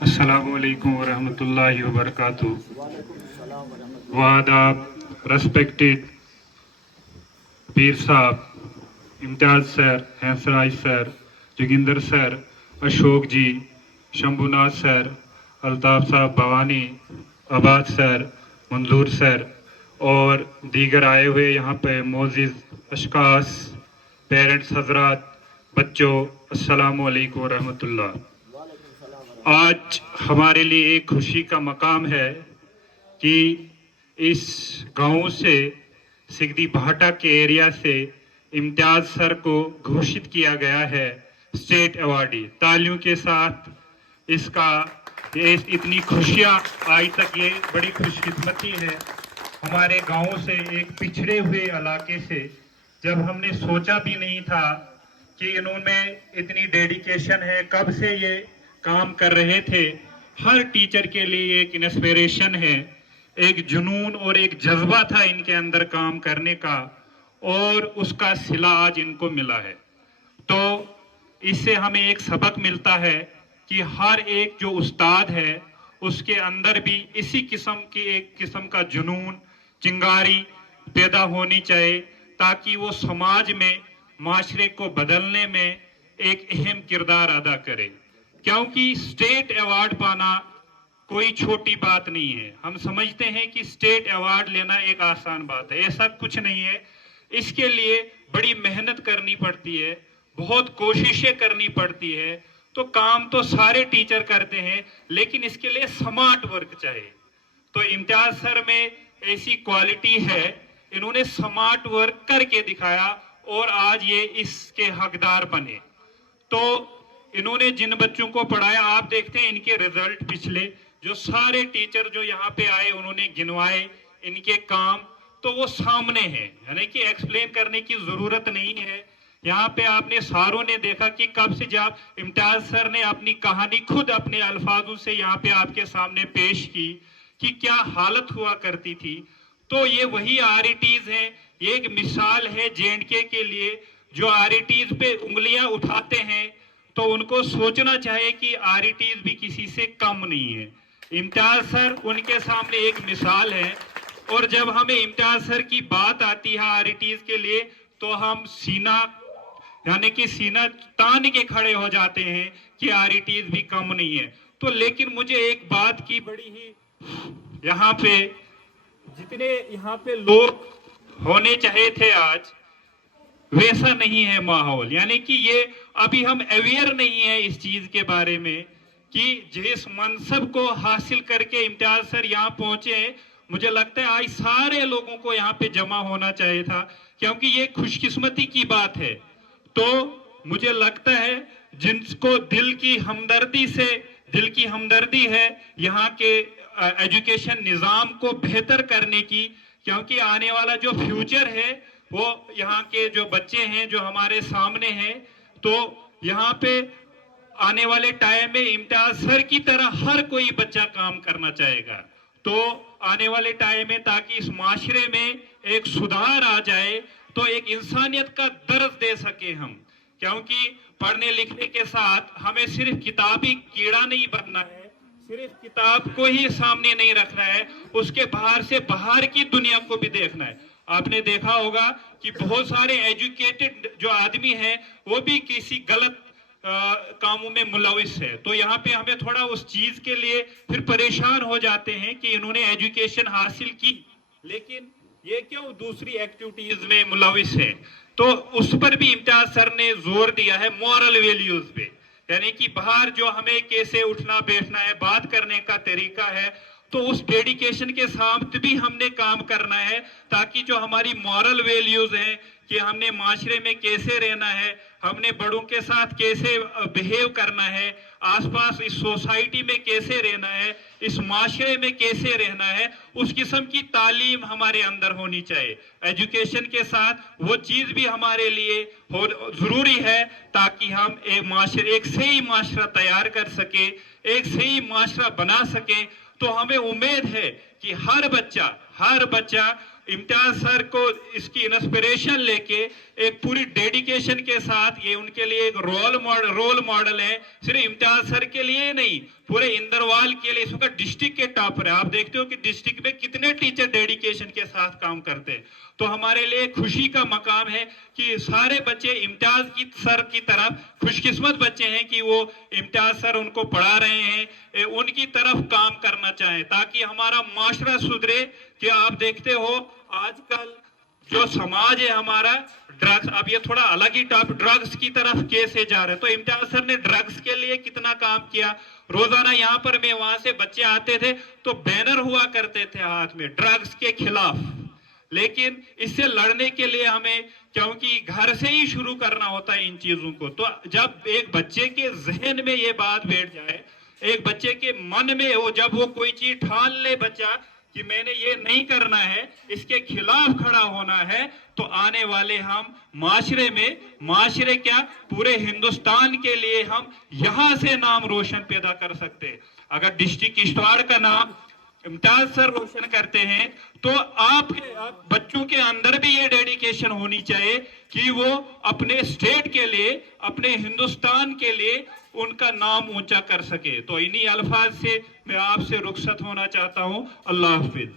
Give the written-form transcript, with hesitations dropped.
Assalamu alaikum wa rahmatullahi wa barakatuh. Waadab, respected Peer Saab, Imtiaz Sir, Hansraj Sir, Joginder Sir, Ashok Ji, Shambhunath Sir, Altaf Saab Bhavani, Abad Sir, Manzoor Sir और दीगर आए हुए यहाँ पे मोजिज़ अशकास, parents हजरात, बच्चों, अस्सलामु अलैकुम व रहमतुल्लाह। आज हमारे लिए एक खुशी का मकाम है कि इस गांव से सिगदी भाटा के एरिया से इम्तियाज सर को घोषित किया गया है स्टेट अवार्डी। तालियों के साथ इसका ये इतनी खुशियां आज तक, ये बड़ी खुशकिस्मती है हमारे गांव से, एक पिछड़े हुए इलाके से, जब हमने सोचा भी नहीं था कि इन्होंने इतनी डेडिकेशन है, कब से ये काम कर रहे थे। हर टीचर के लिए एक इंस्पिरेशन है, एक जुनून और एक जज्बा था इनके अंदर काम करने का, और उसका सिला आज इनको मिला है। तो इससे हमें एक सबक मिलता है कि हर एक जो उस्ताद है उसके अंदर भी इसी किस्म की एक किस्म का जुनून, चिंगारी पैदा होनी चाहिए, ताकि वो समाज में, माशरे को बदलने में एक अहम किरदार अदा करे। क्योंकि स्टेट अवार्ड पाना कोई छोटी बात नहीं है। हम समझते हैं कि स्टेट अवार्ड लेना एक आसान बात है, ऐसा कुछ नहीं है। इसके लिए बड़ी मेहनत करनी पड़ती है, बहुत कोशिशें करनी पड़ती है। तो काम तो सारे टीचर करते हैं, लेकिन इसके लिए स्मार्ट वर्क चाहिए। तो इम्तियाज सर में ऐसी क्वालिटी है, इन्होंने स्मार्ट वर्क करके दिखाया और आज ये इसके हकदार बने। तो इन्होंने जिन बच्चों को पढ़ाया, आप देखते हैं इनके रिजल्ट, पिछले जो सारे टीचर जो यहाँ पे आए उन्होंने गिनवाए इनके काम, तो वो सामने है, यानी कि एक्सप्लेन करने की जरूरत नहीं है। यहाँ पे आपने सारों ने देखा कि कब से जब इम्तियाज सर ने अपनी कहानी खुद अपने अल्फाजों से यहाँ पे आपके सामने पेश की कि क्या हालत हुआ करती थी। तो ये वही आरईटीज हैं, ये एक मिसाल है जेएंडके के लिए। जो आरईटीज पे उंगलियां उठाते हैं तो उनको सोचना चाहिए कि आरईटीज भी किसी से कम नहीं है। इम्तियाज सर उनके सामने एक मिसाल है। और जब हमें इम्तियाज सर की बात आती है आरईटीज के लिए, तो हम सीना, यानी कि सीना तान के खड़े हो जाते हैं कि आरईटीज भी कम नहीं है। तो लेकिन मुझे एक बात की बड़ी ही, यहाँ पे जितने यहाँ पे लोग होने चाहिए थे आज, वैसा नहीं है माहौल। यानी कि ये अभी हम अवेयर नहीं है इस चीज के बारे में कि जिस मनसब को हासिल करके इम्तियाज सर यहाँ पहुंचे हैं, मुझे लगता है आज सारे लोगों को यहाँ पे जमा होना चाहिए था, क्योंकि ये खुशकिस्मती की बात है। तो मुझे लगता है जिनको दिल की हमदर्दी है यहाँ के एजुकेशन निज़ाम को बेहतर करने की, क्योंकि आने वाला जो फ्यूचर है वो यहाँ के जो बच्चे हैं जो हमारे सामने हैं, तो यहाँ पे आने वाले टाइम में इम्तियाज सर की तरह हर कोई बच्चा काम करना चाहेगा। तो आने वाले टाइम में ताकि इस माशरे में एक सुधार आ जाए, तो एक इंसानियत का दर्ज दे सके हम, क्योंकि पढ़ने लिखने के साथ हमें सिर्फ किताबी कीड़ा नहीं बनना है, सिर्फ किताब को ही सामने नहीं रखना है, उसके बाहर से बाहर की दुनिया को भी देखना है। आपने देखा होगा कि बहुत सारे एजुकेटेड जो आदमी हैं वो भी किसी गलत कामों में मुलविस है। तो यहाँ पे हमें थोड़ा उस चीज के लिए फिर परेशान हो जाते हैं कि इन्होंने एजुकेशन हासिल की, लेकिन ये क्यों दूसरी एक्टिविटीज में मुलविस है। तो उस पर भी इम्तियाज सर ने जोर दिया है, मॉरल वैल्यूज पे, यानी कि बाहर जो हमें कैसे उठना बैठना है, बात करने का तरीका है, तो उस डेडिकेशन के साथ भी हमने काम करना है, ताकि जो हमारी मॉरल वैल्यूज हैं कि हमने माशरे में कैसे रहना है, हमने बड़ों के साथ कैसे बिहेव करना है, आसपास इस सोसाइटी में कैसे रहना है, इस माशरे में कैसे रहना है, उस किस्म की तालीम हमारे अंदर होनी चाहिए। एजुकेशन के साथ वो चीज भी हमारे लिए जरूरी है, ताकि हम एक सही माशरा तैयार कर सके, एक सही माशरा बना सके। तो हमें उम्मीद है कि हर बच्चा इम्तियाज सर को इसकी इंस्पिरेशन लेके एक पूरी डेडिकेशन के साथ, ये उनके लिए एक रोल मॉडल है, सिर्फ इम्तियाज सर के लिए नहीं, पूरे इंदरवाल के लिए इस वक्त डिस्ट्रिक्ट के टॉपर है। आप देखते हो कि डिस्ट्रिक्ट में कितने टीचर डेडिकेशन के साथ काम करते हैं। तो हमारे लिए खुशी का मकाम है कि सारे बच्चे इम्तियाज की सर की तरफ खुशकिस्मत बच्चे हैं कि वो इम्तियाज सर उनको पढ़ा रहे हैं, उनकी तरफ काम करना चाहें ताकि हमारा माशरा सुधरे। कि आप देखते हो आजकल जो समाज है हमारा, ड्रग्स, अब ये थोड़ा अलग ही टॉप, ड्रग्स की तरफ कैसे जा रहे हैं। तो इम्तियाज सर ने ड्रग्स के लिए कितना काम किया। रोजाना यहाँ पर मैं वहां से बच्चे आते थे तो बैनर हुआ करते थे हाथ में ड्रग्स के खिलाफ। लेकिन इससे लड़ने के लिए हमें, क्योंकि घर से ही शुरू करना होता है इन चीजों को, तो जब एक बच्चे के जहन में ये बात बैठ जाए, एक बच्चे के मन में हो, जब वो कोई चीज ठान ले बच्चा कि मैंने ये नहीं करना है, इसके खिलाफ खड़ा होना है, तो आने वाले हम माशरे में, माशरे क्या पूरे हिंदुस्तान के लिए हम यहां से नाम रोशन पैदा कर सकते हैं। अगर डिस्ट्रिक्ट किश्तवाड़ का नाम इम्तियाज सर रोशन करते हैं तो आपके बच्चों के अंदर भी ये डेडिकेशन होनी चाहिए कि वो अपने स्टेट के लिए, अपने हिंदुस्तान के लिए उनका नाम ऊंचा कर सके। तो इन्हीं अल्फाज से मैं आपसे रुखसत होना चाहता हूं। अल्लाह हाफिज।